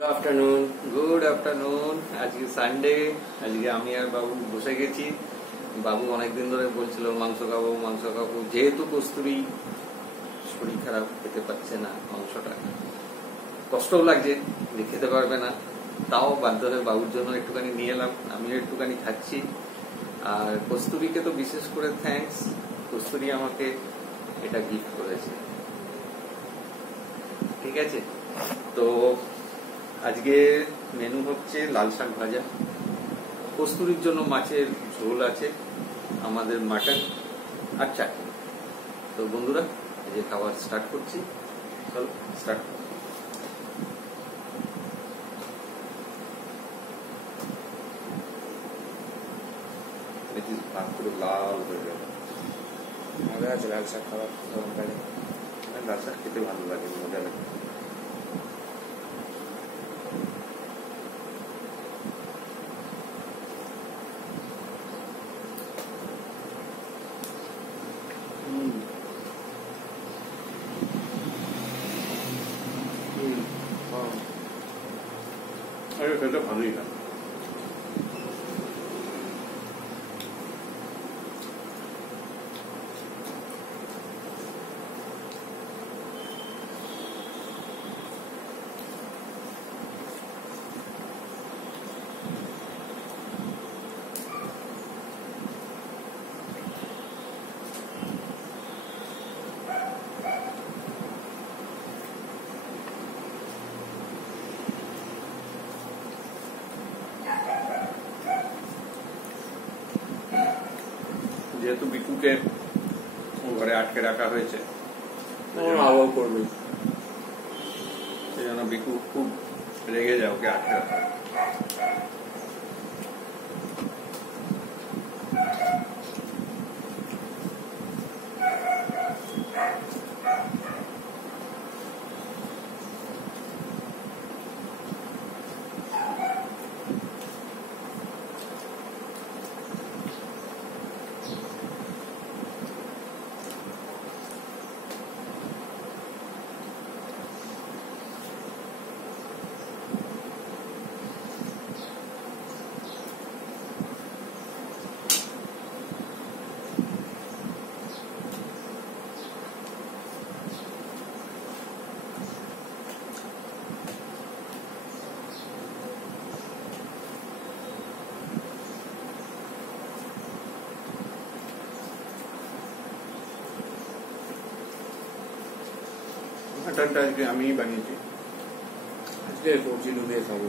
Good afternoon. আজকে Sunday. আজকে আমি আর বাবু বসে গেছি। বাবু অনেকদিন ধরে বলছিল মাংস খাবো মাংস খাবো, যেহেতু কস্তুরী শরীর খারাপ, খেতে পাচ্ছে না মাংসটা, কষ্টও লাগছে যে খেতে পারবে না, তাও বাধ্য হয়ে বাবুর জন্য একটুখানি নিয়ে এলাম, আমিও একটুখানি খাচ্ছি। আর কস্তুরীকে তো বিশেষ করে থ্যাঙ্কস, কস্তুরী আমাকে এটা গিফট করেছে। ঠিক আছে, তো আজকে মেনু হচ্ছে লাল শাক ভাজা, কস্তুরীর জন্য মাছের ঝোল আছে, আমাদের মাটন আর চাটনি। তো বন্ধুরা, আজকে খাবার স্টার্ট করছি, চলো স্টার্ট। ভাত পুরো লাল হয়ে যাবে। মজা আছে লাল শাক খাবার গরমকালে। লাল শাক খেতে ভালো লাগে, মজা লাগে। সেটা ভালোই না। যেহেতু বিকুকে ঘরে আটকে রাখা হয়েছে, আবহাওয়া করবে, সেই জন্য বিকু খুব রেগে যায় ওকে আটকে রাখা। মাটনটা আজকে আমিই বানিয়েছি। আজকে সবজি ডুবিয়ে খাবো।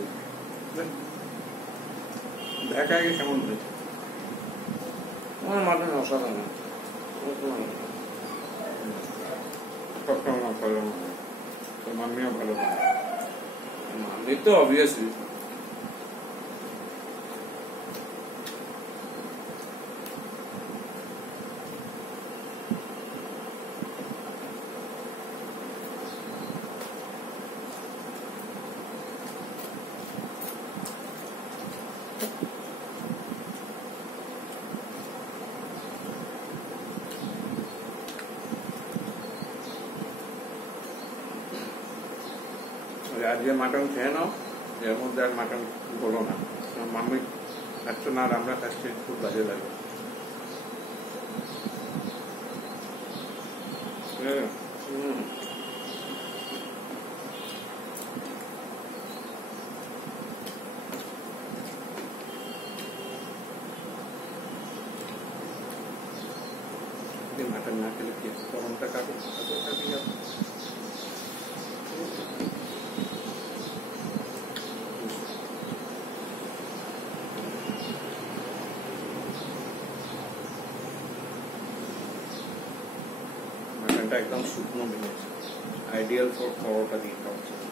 দেখা আগে কেমন হয়েছে? আমার মাটন অসাধারণ। সবসময় ভালো না, তোর মাম্মিও ভালো না। আমি তো অবভিয়াসলি আজকে মাটন খেয়ে নাও, এর মধ্যে আর মাটন বলো না। মাম্মি খাচ্ছ না আর আমরা খাচ্ছি, খুব বাজে লাগে। মাটন না খেলে কি গরমটা কাটবে? মাটনটা একদম শুকনো ভেঙেছে, আইডিয়াল ফর পরোটা দিয়ে খাওয়া যায়।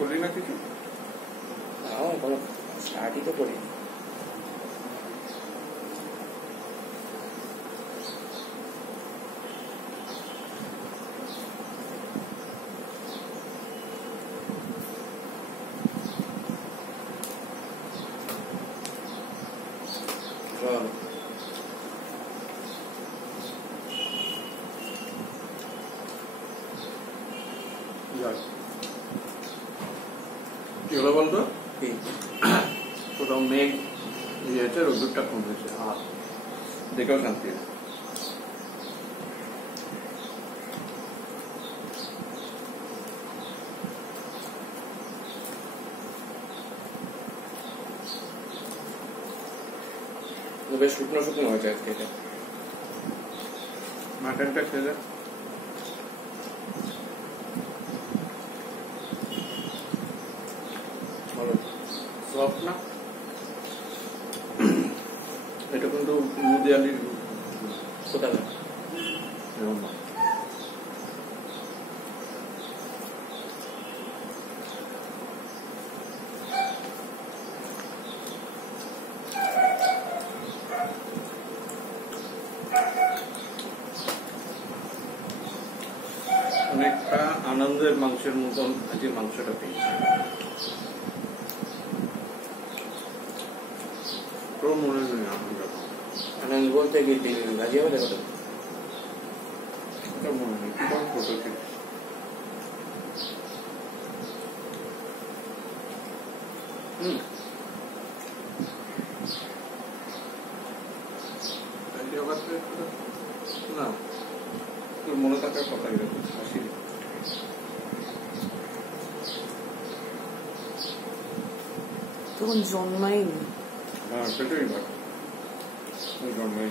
করলি না কিছু? কোনো স্টার্টই তো করি। কি হলো বলতো? কোথাও মেঘ ইয়েছে, রোদ্দুরটা কমেছে, আর দেখেও শান্তি। বেশ শুকনো শুকনো হয়েছে আজকে এটা। মাটনটা খেয়ে দেয়। সফট না, এটা কিন্তু মুদিয়ালির কোথায় এরকম না। অনেকটা আনন্দের মাংসের মতন আজকে মাংসটা পেয়েছি। তোর মনে নেই আনন্দ বলতে কি ভাজি হবে দেখো এটা মনে নেই, কি বল ফটো ছিল। না, তোর মনে থাকার কথা এরকম হাসি। তখন জন্মাইনি। হ্যাঁ, সেটাই ভালো। জন্মাই।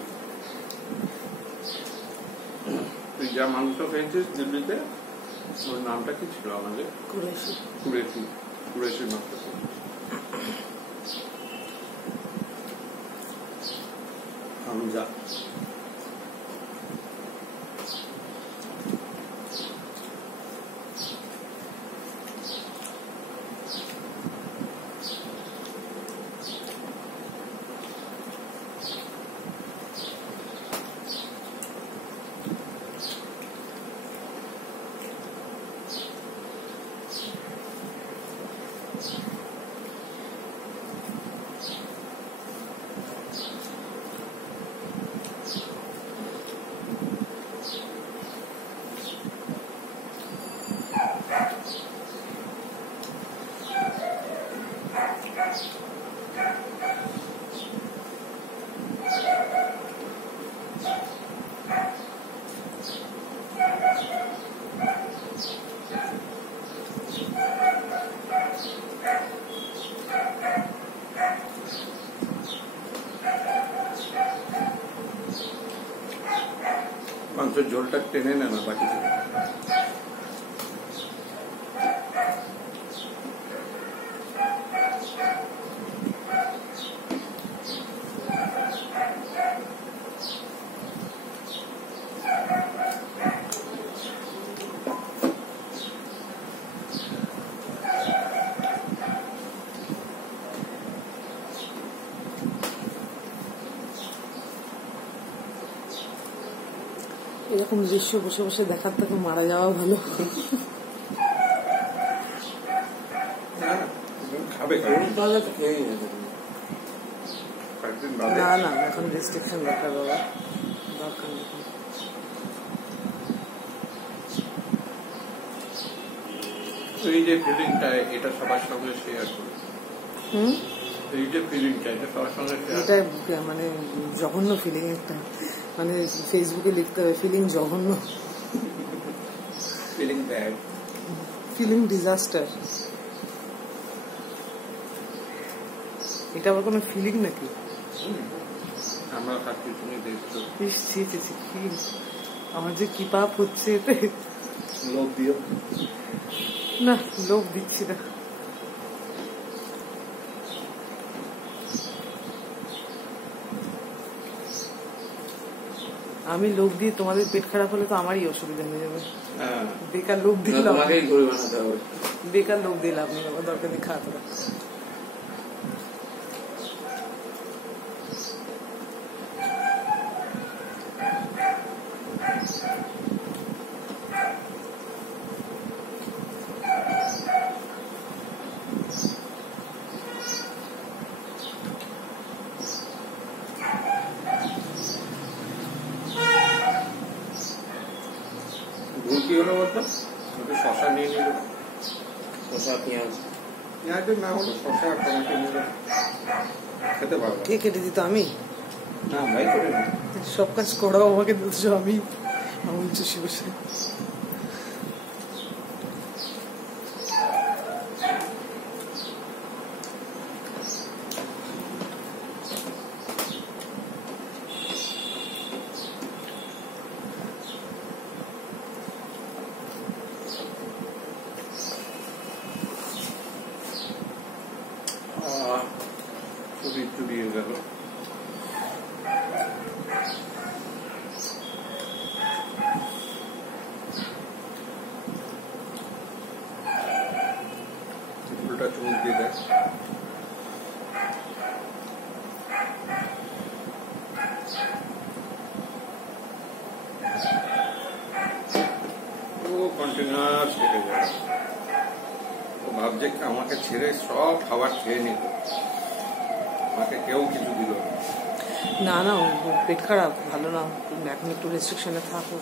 তুই যা মাংস খেয়েছিস দিল্লিতে, ওর নামটা কি ছিল আমাদের? কুরেশি। কুরেশি। কুরেশির মাংস। হামজা। মাংসের ঝোলটা টেনে নেয় না বাটি থেকে। এরকম দৃশ্য বসে বসে দেখার থেকে মারা যাওয়া ভালো। খাবে তাহলে তো খেয়েই না না না, এখন রেস্ট্রিকশন দরকার বাবা, দরকার নেই। এই যে ফিলিংটা, এটা সবার সঙ্গে শেয়ার করি। এই যে ফিলিংটা, এটা সবার সঙ্গে এটা মানে জঘন্য ফিলিং একটা, মানে ফেসবুকে লিখতে হবে ফিলিং জঘন্য, ফিলিং ব্যাড, ফিলিং ডিজাস্টার। এটা আবার কোনো ফিলিং নাকি? আমরা খাচ্ছি, তুমি দেখছো। কি আমার যে কি পাপ হচ্ছে এতে। লোভ দিও না, লোভ দিচ্ছি না। আমি লোক দিয়ে তোমাদের পেট খারাপ হলে তো আমারই অসুবিধা হয়ে যাবে। হ্যাঁ, বেকার লোক না, দিলাম, তোমাকেই ঘুরে বানাতে হবে। বেকার লোক দিলাম আপনি বাবা, দরকার নেই খাওয়াতে। ভুল কি হলো বলতো, একটু শশা নিয়ে নিল, শসা পেঁয়াজ পেঁয়াজের না হলো শশা আর টমেটো নিল, খেতে পারবো কে কেটে দিত? আমি না ভাই করে নি। সব কাজ করাও আমাকে বলছো, আমি বসে বসে। চুরি চুরিয়ে গেল। উল্টা চুমুক দিয়ে দেয়। ও কন্টিনিউয়াস কেটে যায়। ও ভাবছে আমাকে ছেড়ে সব খাবার খেয়ে নিল, আমাকে কেউ কিছু দিল না। না না, পেট খারাপ, ভালো না, এখন একটু রেস্ট্রিকশনে থাকো।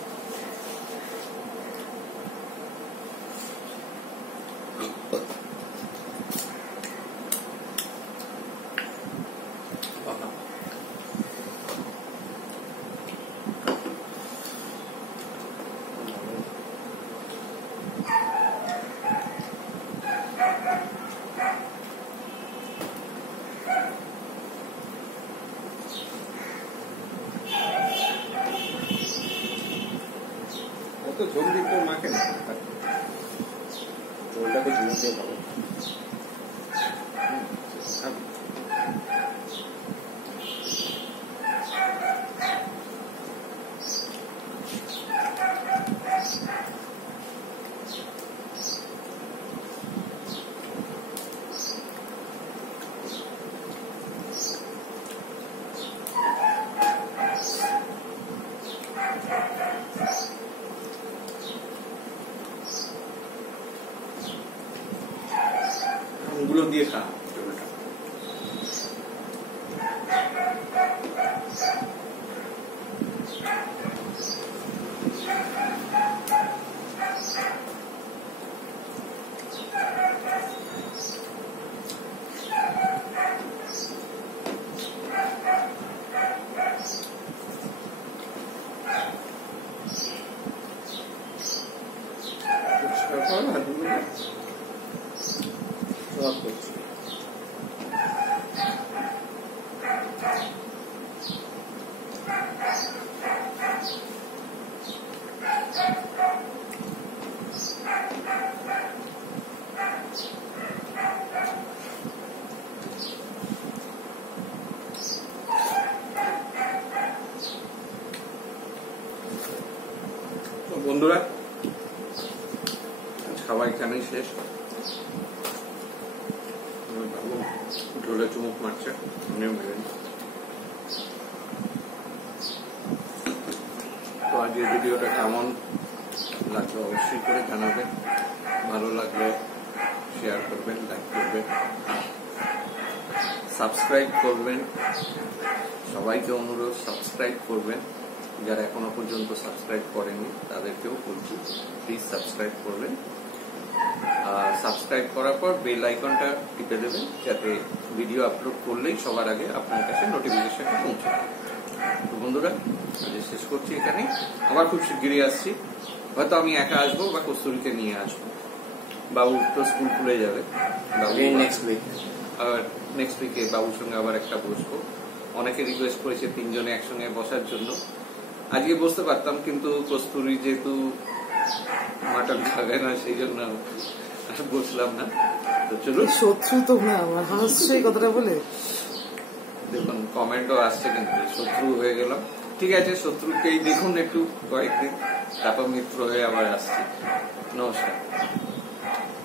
অত জলদি তো মাকে না, ঝোলটাকে ঝুলতে হবে। ওগুলো দিয়ে খা ঝোলটা। পরিষ্কার কর হাতগুলো। সব করছি। তো বন্ধুরা, আজ খাবার এখানেই শেষ। বাবু ঝোলে চুমুক মারছে, আমিও মেরে নিই। তো আজকের ভিডিওটা কেমন লাগলো অবশ্যই করে জানাবেন। ভালো লাগলে শেয়ার করবেন, লাইক করবেন, সাবস্ক্রাইব করবেন। সবাইকে অনুরোধ, সাবস্ক্রাইব করবেন। যারা এখনো পর্যন্ত সাবস্ক্রাইব করেনি তাদেরকেও বলছি, প্লিজ সাবস্ক্রাইব করবেন। আর সাবস্ক্রাইব করার পর বেল আইকনটা টিপে দেবেন, যাতে ভিডিও আপলোড করলেই সবার আগে আপনার কাছে নোটিফিকেশনটা পৌঁছে যাবে। তো বন্ধুরা, আজ শেষ করছি এখানে। আবার খুব শিগগিরই আসছি, হয়তো আমি একা আসবো বা কস্তুরীকে নিয়ে আসবো। বাবুর তো স্কুল খুলে যাবে, বাবু নেক্সট উইক আবার নেক্সট উইকে বাবুর সঙ্গে আবার একটা বসবো। অনেকে রিকোয়েস্ট করেছে তিনজনে একসঙ্গে বসার জন্য। আজকে বসতে পারতাম, কিন্তু কস্তুরী যেহেতু মাটন খাবে না, সেই জন্য আর বসলাম না। তো চলুন, শত্রু তো না আমার, হাসছে এই কথাটা বলে। দেখুন কমেন্টও আসছে, কিন্তু শত্রু হয়ে গেলাম। ঠিক আছে, শত্রুকেই দেখুন একটু কয়েকদিন, তারপর মিত্র হয়ে আবার আসছি। নমস্কার।